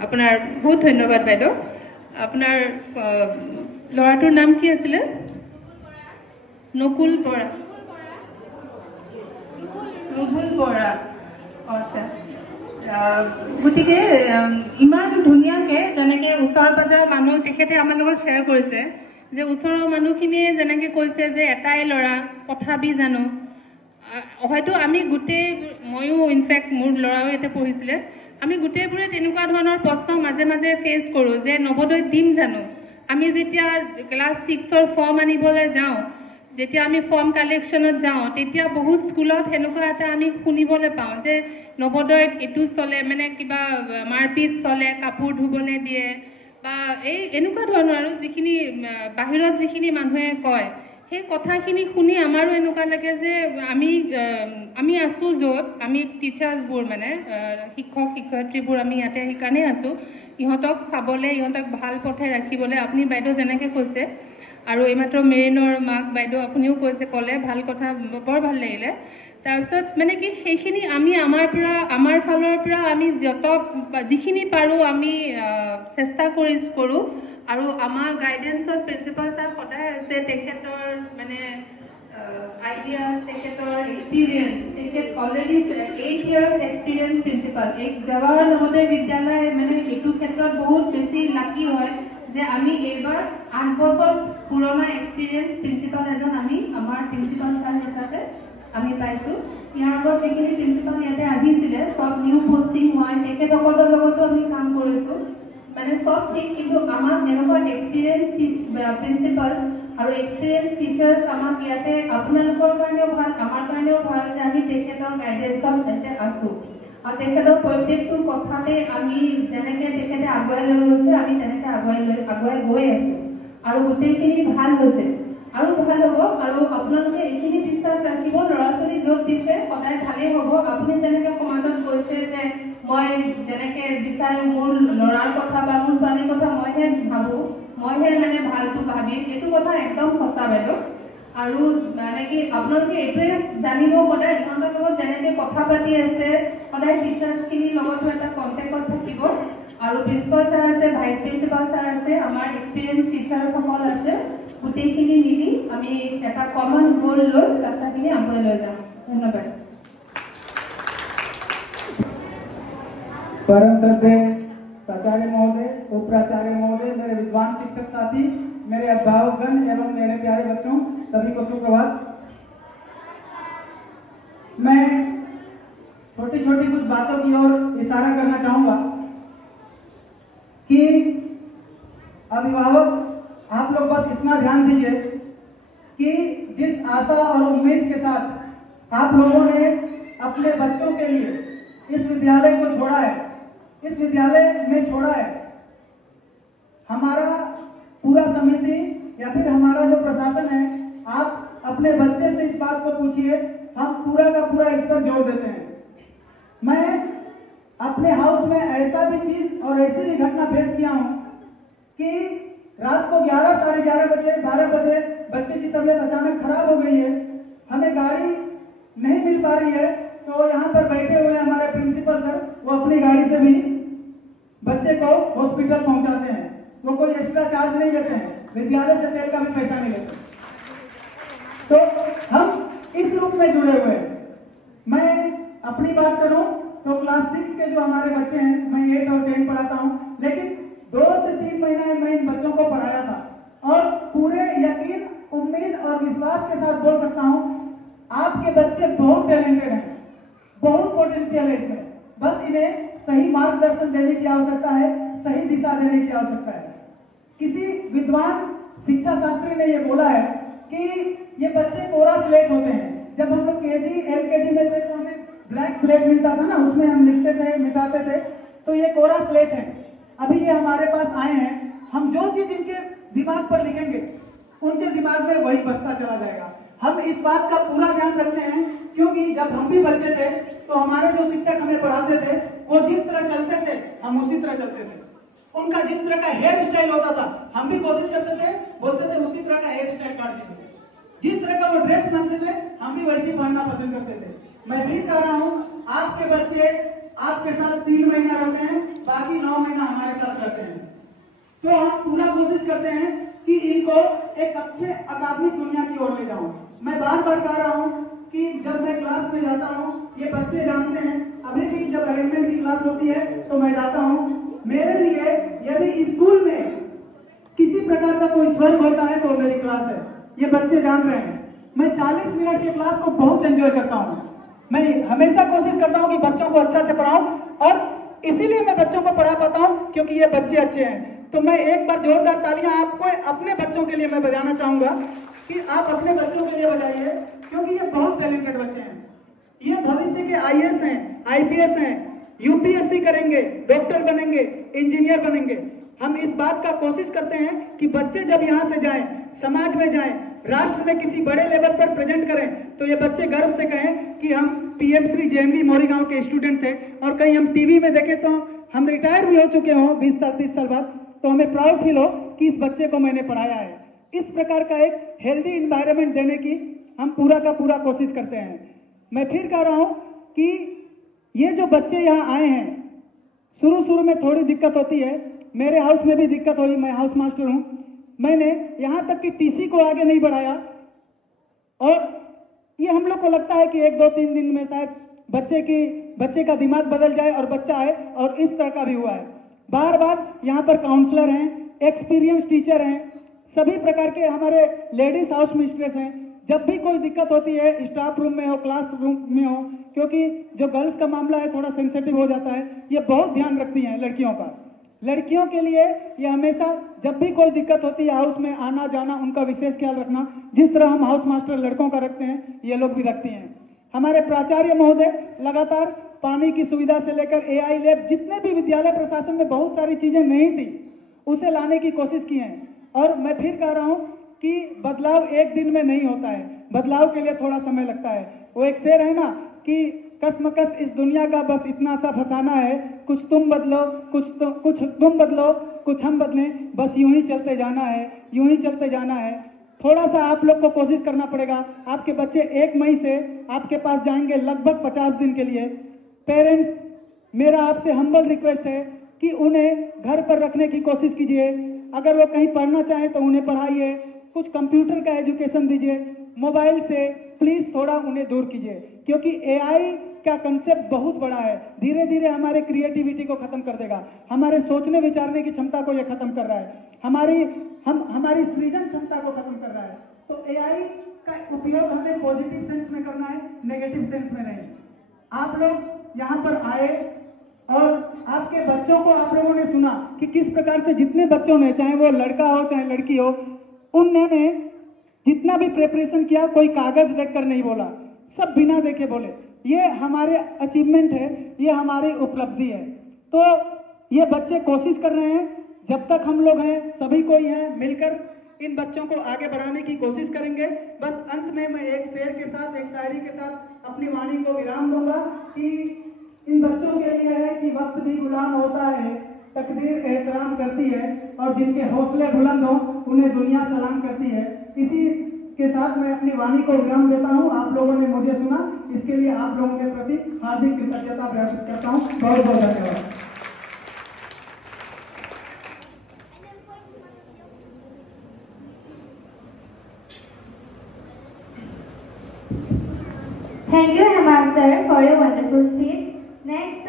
আপোনাৰ বহুত ধন্যবাদ বাইদেউ। আপোনাৰ ল'ৰাটোৰ নাম কি আছিলে? নকুল বৰা। ৰুবুল বৰা। আচ্ছা, গতিকে ইমান ধুনীয়াকৈ যেনেকৈ ওচৰ পাজৰৰ মানুহ তেখেতে আমাৰ লগত শ্বেয়াৰ কৰিছে যে ওচৰৰ মানুহখিনিয়ে যেনেকৈ কৈছে যে এটাই ল'ৰা, তথাপি জানো হয়তো আমি ময়ো ইনফেক্ট মোৰ ল'ৰাও ইয়াতে পঢ়িছিলে, আমি গোটেইবোৰে তেনেকুৱা ধৰণৰ প্ৰশ্ন মাজে মাজে ফেচ কৰোঁ যে নৱোদয়ত দিম জানো। আমি যেতিয়া ক্লাছ 6ৰ ফৰ্ম আনিবলৈ যাওঁ, যেতিয়া আমি ফৰ্ম কালেকশ্যনত যাওঁ, তেতিয়া বহুত স্কুলত সেনেকুৱা এটা আমি শুনিবলৈ পাওঁ যে নৱোদয়ত এইটো চলে, মানে কিবা মাৰপিট চলে, কাপোৰ ধুবলৈ দিয়ে বা এনেকুৱা ধৰণৰ আৰু যিখিনি বাহিৰত যিখিনি মানুহে কয়, সেই কথাখিনি শুনি আমাৰো এনেকুৱা লাগে যে আমি আছোঁ য'ত, আমি টিচাৰ্ছবোৰ মানে শিক্ষক শিক্ষয়িত্ৰীবোৰ আমি ইয়াতে সেইকাৰণেই আছোঁ, ইহঁতক চাবলৈ, ইহঁতক ভাল পথে ৰাখিবলৈ। আপুনি বাইদেউ যেনেকৈ কৈছে আৰু এইমাত্ৰ মেৰিনৰ মাক বাইদেউ আপুনিও ক'লে, ভাল কথা, বৰ ভাল লাগিলে। তাৰপিছত মানে কি সেইখিনি আমি আমাৰ ফালৰ পৰা আমি যিখিনি পাৰোঁ আমি চেষ্টা কৰোঁ আৰু আমাৰ গাইডেঞ্চত প্ৰিন্সিপাল ছাৰ সদায় আছে। তেখেতৰ মানে আইডিয়া, তেখেতৰ এক্সপিৰিয়েঞ্চ, তেখেত already 8 years experience principal. Jawahar Navodaya বিদ্যালয় মানে এইটো ক্ষেত্ৰত বহুত বেছি লাকি হয় যে আমি এইবাৰ 8 বছৰ পুৰণা এক্সপিৰিয়েঞ্চ প্ৰিন্সিপাল এজন আমাৰ প্ৰিন্সিপাল ছাৰ হিচাপে আমি পাইছোঁ। ইয়াৰ আগত যিখিনি প্ৰিন্সিপাল ইয়াতে আহিছিলে চব নিউ পষ্টিং হয়, তেখেতসকলৰ লগতো আমি কাম কৰিছোঁ, মানে চব ঠিক। কিন্তু আমাক এনেকুৱা এক্সপিৰিয়েঞ্চ প্ৰিন্সিপাল আৰু এক্সপিৰিয়েঞ্চ টিচাৰ্ছ আমাক ইয়াতে আপোনালোকৰ কাৰণেও ভাল, আমাৰ কাৰণেও ভাল যে আমি তেখেতৰ গাইডেঞ্চত ইয়াতে আছোঁ। আৰু তেখেতৰ প্ৰত্যেকটো কথাতে আমি যেনেকৈ তেখেতে আগুৱাই লৈ গৈছে আমি তেনেকৈ আগুৱাই গৈ আছোঁ আৰু গোটেইখিনি ভাল হৈছে আৰু ভাল হ'ব। আৰু আপোনালোকে এইখিনি বিশ্বাস ৰাখিব, ল'ৰা ছোৱালী য'ত দিছে সদায় ভালেই হ'ব। আপুনি যেনেকৈ সমাজত কৈছে যে মই যেনেকৈ বিচাৰোঁ মোৰ ল'ৰাৰ কথা বা মোৰ ছোৱালীৰ কথা মইহে ভাবোঁ, মইহে মানে ভালটো ভাবিম, এইটো কথা একদম সঁচা বাইদেউ। আৰু মানে কি আপোনালোকে এইটোৱে জানিব, সদায় ইহঁতৰ লগত যেনেকৈ কথা পাতি আছে সদায় টিচাৰ্ছখিনিৰ লগতো এটা কণ্টেক্টত থাকিব। আৰু প্ৰিন্সিপাল ছাৰ আছে, ভাইচ প্ৰিন্সিপাল ছাৰ আছে, আমাৰ এক্সপিৰিয়েঞ্চ টিচাৰসকল আছে, গোটেইখিনি মিলি আমি এটা কমন গ'ল লৈ ৰাস্তাখিনি আগুৱাই লৈ যাম। ধন্যবাদ। परम श्रद्धेय प्राचार्य महोदय, उप प्राचार्य महोदय, मेरे विद्वान शिक्षक साथी, मेरे अभिभावकगण एवं मेरे प्यारे बच्चों, सभी को सुप्रभात। मैं छोटी छोटी कुछ बातों की ओर इशारा करना चाहूंगा कि अभिभावक आप लोग बस बस इतना ध्यान दीजिए कि जिस आशा और उम्मीद के साथ आप लोगों ने अपने बच्चों के लिए इस विद्यालय को छोड़ा है, इस विद्यालय में छोड़ा है, हमारा पूरा समिति या फिर हमारा जो प्रशासन है, आप अपने बच्चे से इस बात को पूछिए, हम पूरा का पूरा इस पर जोर देते हैं। मैं अपने हाउस में ऐसा भी चीज और ऐसी भी घटना फेस किया हूं कि रात को 11, साढ़े 11 बजे, 12 बजे बच्चे की तबीयत अचानक खराब हो गई है, हमें गाड़ी नहीं मिल पा रही है, तो यहाँ पर बैठे हुए हमारे प्रिंसिपल सर, वो अपनी गाड़ी से भी बच्चे को हॉस्पिटल पहुंचाते हैं। वो कोई एक्स्ट्रा चार्ज नहीं लेते हैं, विद्यालय से तेल का भी पैसा नहीं लेते। तो हम इस रूप में जुड़े हुए हैं। मैं अपनी बात करूं तो क्लास 6 के जो हमारे बच्चे हैं, मैं 8 और 10 पढ़ाता हूं, लेकिन 2 से 3 महीने मैं इन बच्चों को पढ़ाया था और पूरे यकीन, उम्मीद और विश्वास के साथ बोल सकता हूं, आपके बच्चे बहुत टैलेंटेड हैं, बहुत पोटेंशियल है इसमें। बस इन्हें सही मार्गदर्शन देने की आवश्यकता है, सही दिशा देने की आवश्यकता है। किसी विद्वान शिक्षा शास्त्री ने यह बोला है कि ये बच्चे कोरा स्लेट होते हैं। जब हम लोग केजी, एलकेजी में थे तो हमें ब्लैक स्लेट मिलता था ना, उसमें हम लिखते थे, मिटाते थे, तो ये कोरा स्लेट है। अभी ये हमारे पास आए हैं, हम जो चीज इनके दिमाग पर लिखेंगे उनके दिमाग में वही बसता चला जाएगा। हम इस बात का पूरा ध्यान रखते हैं, क्योंकि जब हम भी बच्चे थे तो हमारे जो शिक्षक हमें पढ़ाते थे, वो जिस तरह चलते थे हम उसी तरह चलते थे। उनका जिस तरह का हेयर स्टाइल होता था, हम भी कोशिश करते थे, बोलते थे उसी तरह का हेयर स्टाइल काट दीजिए। जिस तरह का वो ड्रेस पहनते थे, हम भी वैसे ही पहनना पसंद करते थे। मैं भी कह रहा हूँ, आपके बच्चे आपके साथ 3 महीना रहते हैं, बाकी 9 महीना हमारे साथ रहते हैं। तो हम पूरा कोशिश करते हैं कि इनको एक अच्छे अकादमिक दुनिया की ओर ले जाऊं। मैं बार बार कह रहा हूं कि जब मैं क्लास में जाता हूं, ये बच्चे जानते हैं, अभी भी जब अरेंजमेंट की क्लास होती है तो मैं जाता हूं। मेरे लिए यदि स्कूल में किसी प्रकार का कोई स्वर्ग होता है तो मेरी क्लास है, ये बच्चे जान रहे हैं। मैं 40 मिनट की क्लास को बहुत एंजॉय करता हूँ। मैं हमेशा कोशिश करता हूँ कि बच्चों को अच्छा से पढ़ाऊं, और इसीलिए मैं बच्चों को पढ़ा पाता हूँ क्योंकि ये बच्चे अच्छे हैं। तो मैं एक बार जोरदार तालियां आपको अपने बच्चों के लिए मैं बजाना चाहूंगा कि आप अपने बच्चों के लिए बजाइए, क्योंकि ये बहुत टैलेंटेड बच्चे हैं। ये भविष्य के आईएएस हैं, आईपीएस हैं, यूपीएससी करेंगे, डॉक्टर बनेंगे, इंजीनियर बनेंगे। हम इस बात का कोशिश करते हैं कि बच्चे जब यहाँ से जाएं, समाज में जाएं, राष्ट्र में किसी बड़े लेवल पर प्रेजेंट करें, तो ये बच्चे गर्व से कहें कि हम पीएम श्री जेएमबी मोरीगांव के स्टूडेंट थे। और कहीं हम टीवी में देखें तो हम रिटायर भी हो चुके हों 20 साल 30 साल बाद, तो हमें प्राउड फील हो कि इस बच्चे को मैंने पढ़ाया है। इस प्रकार का एक हेल्दी इन्वायरमेंट देने की हम पूरा का पूरा कोशिश करते हैं। मैं फिर कह रहा हूं कि ये जो बच्चे यहाँ आए हैं, शुरू में थोड़ी दिक्कत होती है, मेरे हाउस में भी दिक्कत हुई, मैं हाउस मास्टर हूं। मैंने यहाँ तक कि टीसी को आगे नहीं बढ़ाया, और ये हम लोग को लगता है कि 1-2-3 दिन में शायद बच्चे का दिमाग बदल जाए और बच्चा आए, और इस तरह का भी हुआ है। बार बार यहाँ पर काउंसलर हैं, एक्सपीरियंस टीचर हैं, सभी प्रकार के हमारे लेडीज हाउस मिस्ट्रेस हैं। जब भी कोई दिक्कत होती है, स्टाफ रूम में हो, क्लास रूम में हो, क्योंकि जो गर्ल्स का मामला है थोड़ा सेंसिटिव हो जाता है, ये बहुत ध्यान रखती हैं लड़कियों का। लड़कियों के लिए ये हमेशा जब भी कोई दिक्कत होती है हाउस में आना जाना, उनका विशेष ख्याल रखना। जिस तरह हम हाउस मास्टर लड़कों का रखते हैं, ये लोग भी रखती हैं। हमारे प्राचार्य महोदय लगातार पानी की सुविधा से लेकर एआई लैब, जितने भी विद्यालय प्रशासन में बहुत सारी चीजें नहीं थी, उसे लाने की कोशिश की है। और मैं फिर कह रहा हूं कि बदलाव एक दिन में नहीं होता है, बदलाव के लिए थोड़ा समय लगता है। वो एक शेर है ना कि कसमकस इस दुनिया का बस इतना सा फसाना है, कुछ तुम बदलो, कुछ तुम बदलो, कुछ हम बदलें, बस यूं ही चलते जाना है, यूं ही चलते जाना है। थोड़ा सा आप लोग को कोशिश करना पड़ेगा। आपके बच्चे 1 मई से आपके पास जाएंगे लगभग 50 दिन के लिए। पेरेंट्स, मेरा आपसे हम्बल रिक्वेस्ट है कि उन्हें घर पर रखने की कोशिश कीजिए। अगर वो कहीं पढ़ना चाहें तो उन्हें पढ़ाइए, कुछ कंप्यूटर का एजुकेशन दीजिए, मोबाइल से प्लीज थोड़ा उन्हें दूर कीजिए, क्योंकि एआई का कंसेप्ट बहुत बड़ा है। धीरे धीरे हमारे क्रिएटिविटी को खत्म कर देगा, हमारे सोचने विचारने की क्षमता को यह खत्म कर रहा है, हमारी सृजन क्षमता को खत्म कर रहा है। तो एआई का उपयोग हमें पॉजिटिव सेंस में करना है, नेगेटिव सेंस में नहीं। आप लोग यहाँ पर आए और आपके बच्चों को आप लोगों ने सुना कि किस प्रकार से जितने बच्चों ने, चाहे वो लड़का हो चाहे लड़की हो, उन्होंने जितना भी प्रिपरेशन किया कोई कागज देखकर नहीं बोला, सब बिना देखे बोले। ये हमारे अचीवमेंट है, ये हमारी उपलब्धि है। तो ये बच्चे कोशिश कर रहे हैं, जब तक हम लोग हैं, सभी कोई हैं, मिलकर इन बच्चों को आगे बढ़ाने की कोशिश करेंगे। बस अंत में मैं एक शेर के साथ, एक शायरी के साथ अपनी वाणी को विराम दूंगा कि इन बच्चों के लिए है कि वक्त भी गुलाम होता है, तकदीर एहतराम करती है, और जिनके हौसले बुलंद हो उन्हें दुनिया सलाम करती है। इसी के साथ मैं अपनी वाणी को विराम देता हूँ। आप लोगों ने मुझे सुना, इसके लिए आप लोगों के प्रति हार्दिक कृतज्ञता व्यक्त करता हूँ। बहुत बहुत धन्यवाद। Thank you, Hemant sir, for your wonderful speech. Next,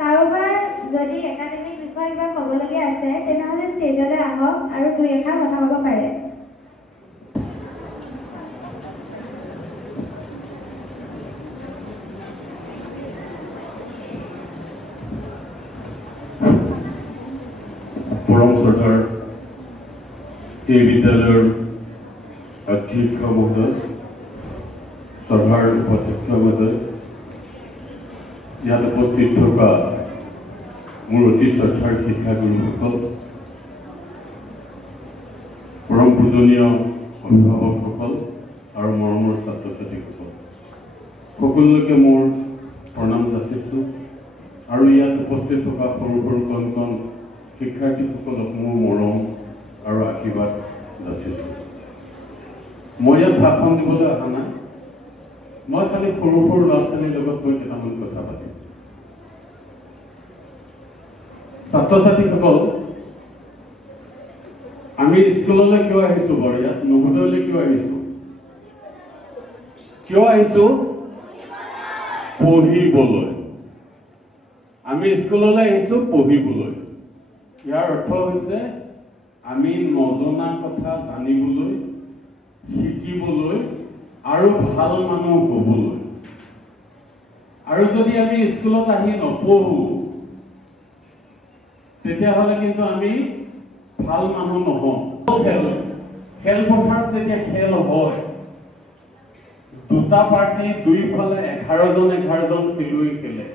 কাৰোবাৰ যদি একাডেমিক বিষয়ে কিবা ক'বলগীয়া আছে তেনেহ'লে ষ্টেজলৈ আহক আৰু দুই এষাৰ কথা ক'ব পাৰে। পৰম শ্ৰদ্ধাৰ এই বিদ্যালয়ৰ অধ্যক্ষ মহোদয়, সভাৰ উপাধ্যক্ষ মহোদয়, ইয়াত উপস্থিত থকা মোৰ অতি শ্ৰদ্ধাৰ শিক্ষাগুৰুসকল, পৰম পূজনীয় অভিভাৱকসকল আৰু মৰমৰ ছাত্ৰ ছাত্ৰীসকল, সকলোকে মোৰ প্ৰণাম যাচিছোঁ। আৰু ইয়াত উপস্থিত থকা সৰু সৰু কণ কণ শিক্ষাৰ্থীসকলক মোৰ মৰম আৰু আশীৰ্বাদ যাচিছোঁ। মই ইয়াত ভাষণ দিবলৈ অহা নাই, মই খালি সৰু সৰু ল'ৰা ছোৱালীৰ লগত গৈ কেইটামান কথা পাতিম। ছাত্ৰ ছাত্ৰীসকল, আমি স্কুললৈ কিয় আহিছোঁ বাৰু? ইয়াত নৱোদয়লৈ কিয় আহিছোঁ? কিয় আহিছোঁ? পঢ়িবলৈ। আমি স্কুললৈ আহিছোঁ পঢ়িবলৈ। ইয়াৰ অৰ্থ হৈছে আমি নজনা কথা জানিবলৈ, শিকিবলৈ আৰু ভাল মানুহ হ'বলৈ। আৰু যদি আমি স্কুলত আহি নপঢ়ো তেতিয়াহ'লে কিন্তু আমি ভাল মানুহ নহওঁ। খেলপথাৰত যেতিয়া খেল হয়, দুটা পাৰ্টি দুইফালে 11জন খেলুৱৈ খেলে।